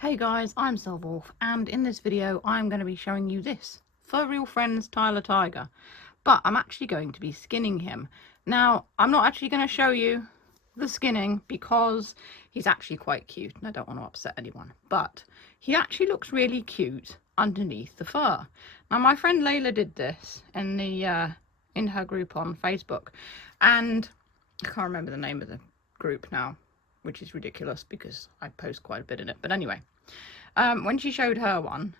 Hey guys, I'm Silverwolf, and in this video I'm going to be showing you this Furreal Friends Tyler Tiger, but I'm actually going to be skinning him. Now, I'm not actually going to show you the skinning because he's actually quite cute and I don't want to upset anyone, but he actually looks really cute underneath the fur. Now, my friend Laila did this in her group on Facebook, and I can't remember the name of the group now, which is ridiculous because I post quite a bit in it. But anyway, when she showed her one,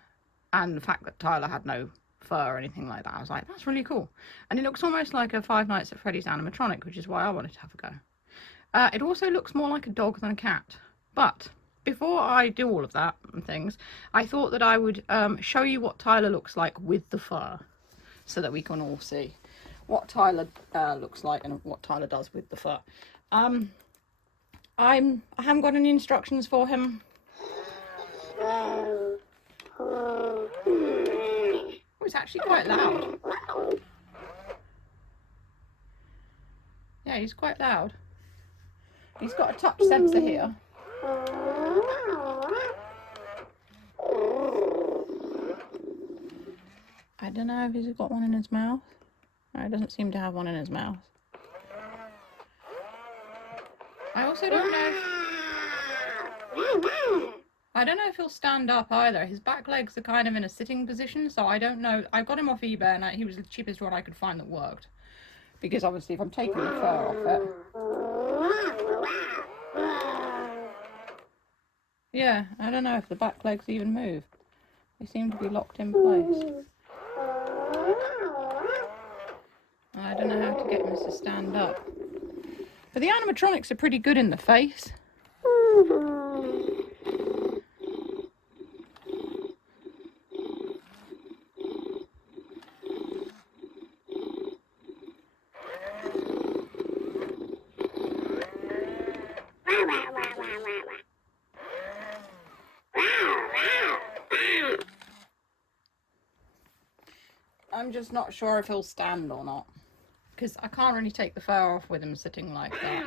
and the fact that Tyler had no fur or anything like that, I was like, that's really cool. And it looks almost like a Five Nights at Freddy's animatronic, which is why I wanted to have a go. It also looks more like a dog than a cat. But before I do all of that and things, I thought that I would show you what Tyler looks like with the fur, so that we can all see what Tyler looks like and what Tyler does with the fur. I haven't got any instructions for him. Oh, it's actually quite loud. Yeah, he's quite loud. He's got a touch sensor here. I don't know if he's got one in his mouth. No, he doesn't seem to have one in his mouth. I also don't know if he'll stand up either. His back legs are kind of in a sitting position, so I don't know. I got him off eBay and he was the cheapest one I could find that worked. Because obviously if I'm taking the fur off it... Yeah, I don't know if the back legs even move. They seem to be locked in place. I don't know how to get him to stand up. But the animatronics are pretty good in the face. I'm just not sure if he'll stand or not, because I can't really take the fur off with him sitting like that.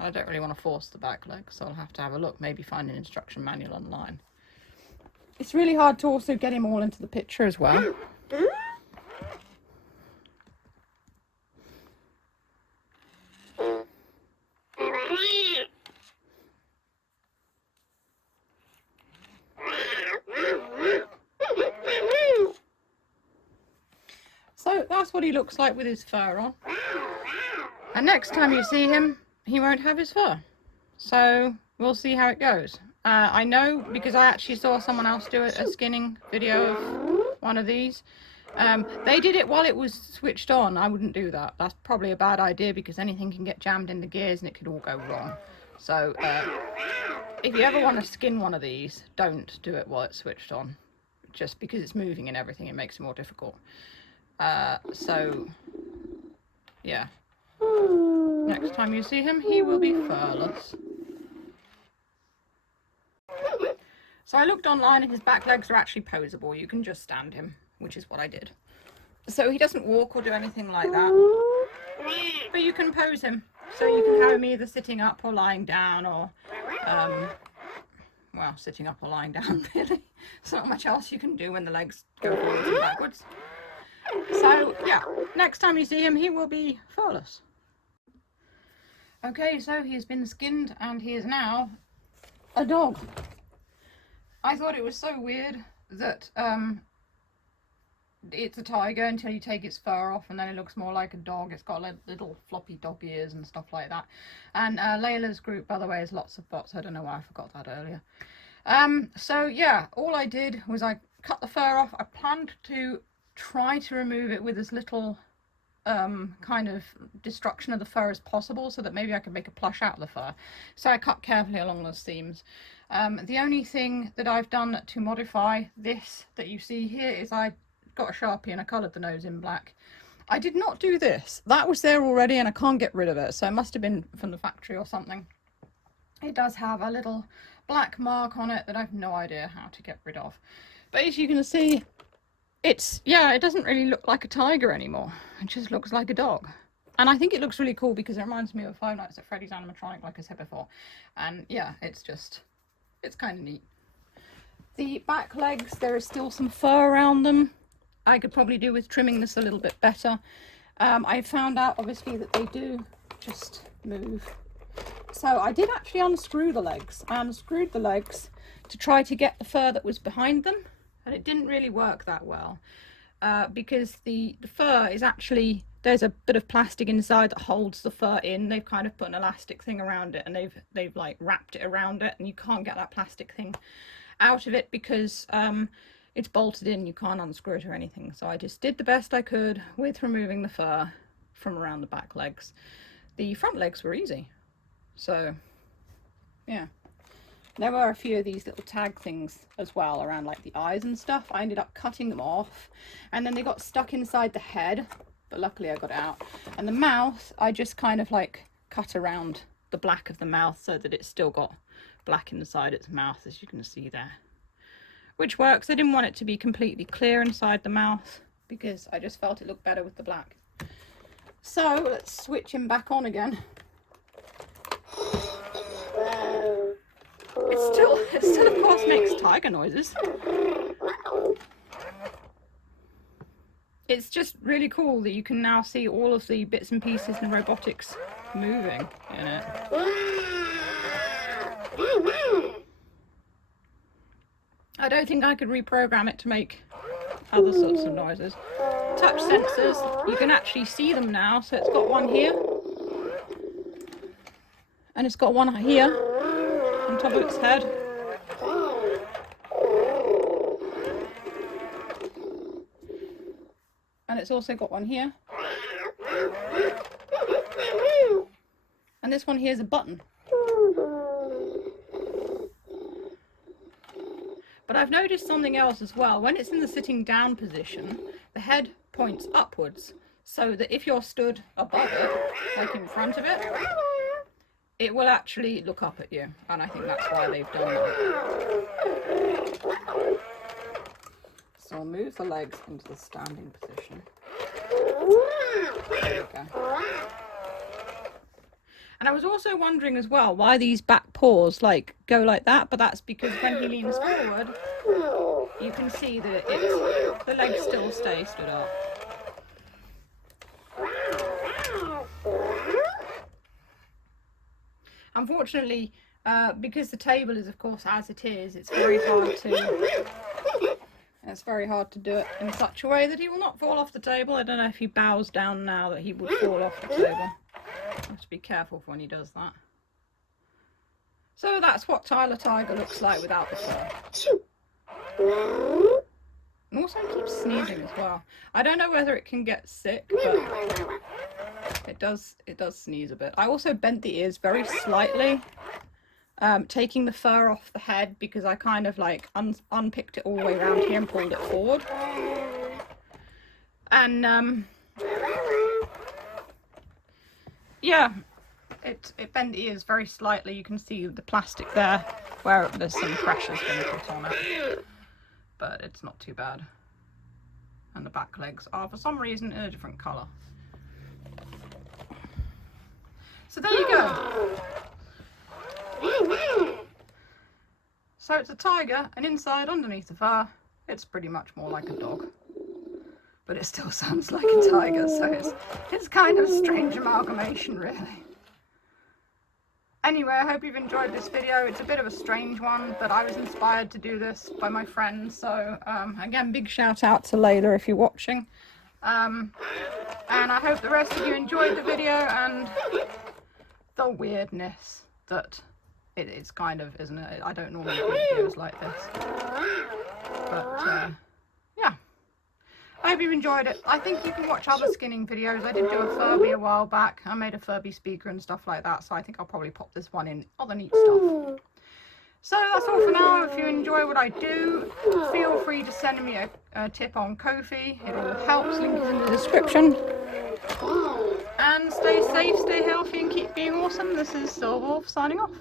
I don't really want to force the back leg, so I'll have to have a look, maybe find an instruction manual online. It's really hard to also get him all into the picture as well. So that's what he looks like with his fur on. And next time you see him, he won't have his fur. So we'll see how it goes. I know because I actually saw someone else do a skinning video of one of these. They did it while it was switched on. I wouldn't do that. That's probably a bad idea because anything can get jammed in the gears and it could all go wrong. So if you ever want to skin one of these, don't do it while it's switched on. Just because it's moving and everything, it makes it more difficult. So yeah. Next time you see him, he will be furless. So I looked online and his back legs are actually poseable. You can just stand him, which is what I did. So he doesn't walk or do anything like that. But you can pose him. So you can have him either sitting up or lying down or, well, sitting up or lying down, really. There's not much else you can do when the legs go forwards and backwards. So, yeah, next time you see him, he will be furless. Okay, so he has been skinned and he is now a dog. I thought it was so weird that it's a tiger until you take its fur off and then it looks more like a dog. It's got little floppy dog ears and stuff like that. And Laila's group, by the way, has lots of bots. I don't know why I forgot that earlier. So yeah, all I did was I cut the fur off. I planned to try to remove it with as little kind of destruction of the fur as possible, so that maybe I could make a plush out of the fur. So I cut carefully along those seams. The only thing that I've done to modify this that you see here is I got a Sharpie and I coloured the nose in black. I did not do this. That was there already and I can't get rid of it, so it must have been from the factory or something. It does have a little black mark on it that I've no idea how to get rid of. But as you can see, it doesn't really look like a tiger anymore. It just looks like a dog. And I think it looks really cool because it reminds me of Five Nights at Freddy's animatronic, like I said before. And yeah, it's kind of neat. The back legs, there is still some fur around them. I could probably do with trimming this a little bit better. I found out obviously that they do just move. So I did actually unscrew the legs. I unscrewed the legs to try to get the fur that was behind them, and it didn't really work that well because the fur is actually, there's a bit of plastic inside that holds the fur in. They've kind of put an elastic thing around it, and they've like wrapped it around it, and you can't get that plastic thing out of it because it's bolted in. You can't unscrew it or anything. So I just did the best I could with removing the fur from around the back legs. The front legs were easy. So yeah, there were a few of these little tag things as well around like the eyes and stuff. I ended up cutting them off, and then they got stuck inside the head, but luckily I got it out. And the mouth, I just kind of like cut around the black of the mouth so that it's still got black inside its mouth, as you can see there, which works. I didn't want it to be completely clear inside the mouth because I just felt it looked better with the black. So let's switch him back on again. It still of course makes tiger noises. It's just really cool that you can now see all of the bits and pieces and robotics moving in it. I don't think I could reprogram it to make other sorts of noises. Touch sensors, you can actually see them now. So it's got one here, and it's got one here on top of its head. And it's also got one here. And this one here is a button. But I've noticed something else as well. When it's in the sitting down position, the head points upwards, so that if you're stood above it, like in front of it, it will actually look up at you. And I think that's why they've done that. So I'll move the legs into the standing position. There we go. And I was also wondering as well why these back paws like go like that, but that's because when he leans forward, you can see that the legs still stay stood up. Unfortunately, because the table is of course as it is, it's very hard to do it in such a way that he will not fall off the table. I don't know if he bows down now that he would fall off the table. I have to be careful when he does that. So that's what Tyler Tiger looks like without the fur. And also he keeps sneezing as well. I don't know whether it can get sick, but it does sneeze a bit. I also bent the ears very slightly, taking the fur off the head because I kind of like unpicked it all the way around here and pulled it forward. And yeah, it bent the ears very slightly. You can see the plastic there where there's some pressure's been put on it, but it's not too bad. And the back legs are for some reason in a different colour. So there you go. So it's a tiger, and inside underneath the fur it's pretty much more like a dog, but it still sounds like a tiger, so it's kind of a strange amalgamation really. Anyway, I hope you've enjoyed this video. It's a bit of a strange one, but I was inspired to do this by my friends, so again, big shout out to Laila if you're watching. And I hope the rest of you enjoyed the video and the weirdness that it's kind of, isn't it? I don't normally do videos like this, but yeah, I hope you enjoyed it. I think you can watch other skinning videos. I did do a Furby a while back. I made a Furby speaker and stuff like that, so I think I'll probably pop this one in other neat stuff. So that's all for now. If you enjoy what I do, feel free to send me a tip on Ko-fi. It all helps. Link is in the description. And stay safe, stay healthy, and keep being awesome. This is Silverwolf signing off.